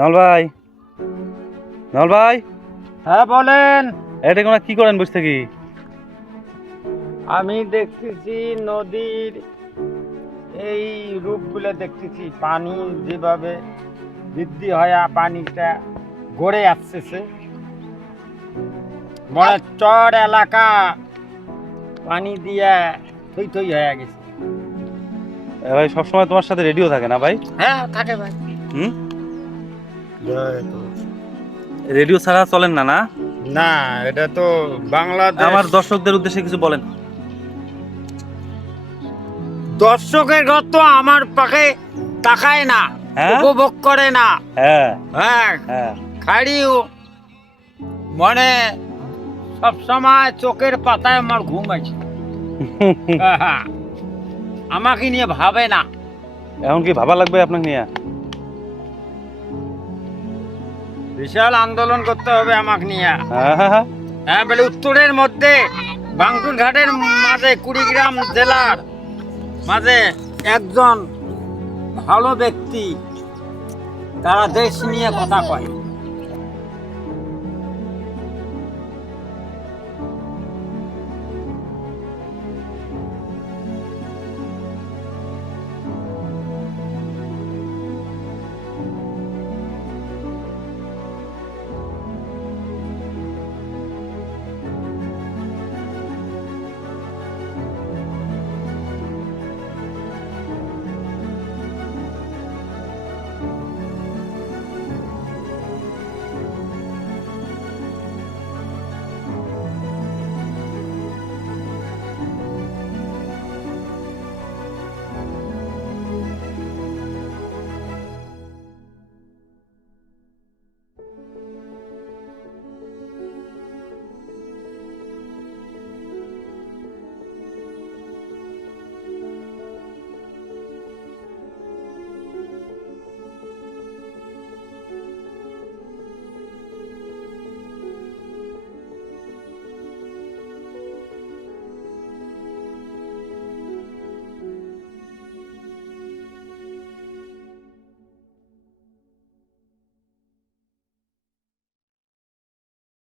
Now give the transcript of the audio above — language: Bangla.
নল ভাই, নল ভাই, হ্যাঁ বলেন। এটা কোন কি করেন বসে থাকি? আমি দেখতেছি নদীর এই রূপগুলো দেখতেছি, পানি যেভাবে বৃদ্ধি হয় পানিটা গড়ে আসতেছে, বড় চর এলাকা পানি দিয়ে থই থই হয়ে গেছে। ভাই সবসময় তোমার সাথে রেডিও থাকে না ভাই? হ্যাঁ থাকে ভাই। হুম, রেডিও ছাড়া চলেন না? না, না, এটা তো বাংলাদেশ। আমার দর্শকদের উদ্দেশ্যে কিছু বলেন। দর্শকের ঘর তো আমার পাখে তাকায় না, হ্যাঁ? উপভোগ করে না। হ্যাঁ হ্যাঁ, হ্যাঁ। খাড়িও মনে সব সময় চোখের পাতায় আমার ঘুম আছে। আমাকে নিয়ে ভাবে না। এখন কি ভাবা লাগবে আপনাকে নিয়ে? বিশাল আন্দোলন করতে হবে আমাকে নিয়ে। হ্যাঁ হ্যাঁ হ্যাঁ। হ্যাঁ বলে উত্তরের মধ্যে বাংটুর ঘাটের মাঝে কুড়িগ্রাম জেলার মাঝে একজন ভালো ব্যক্তি, তারা দেশ নিয়ে কথা কয়।